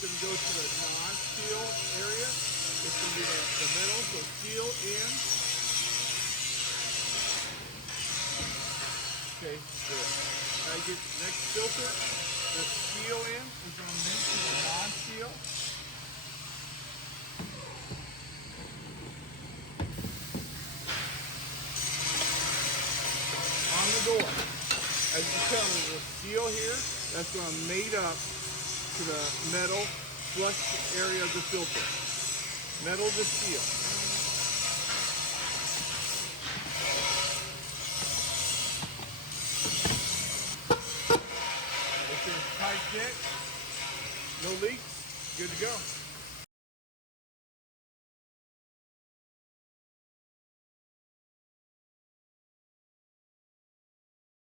going to go to the non-seal area. It's going to be the middle, so seal in. Okay, good. Now you get the next filter, the seal in is going to move to the non-seal. On the door. As you can tell, there's a seal here that's going to mate up to the metal flush area of the filter. Metal to seal. This is tight fit, no leaks, good to go.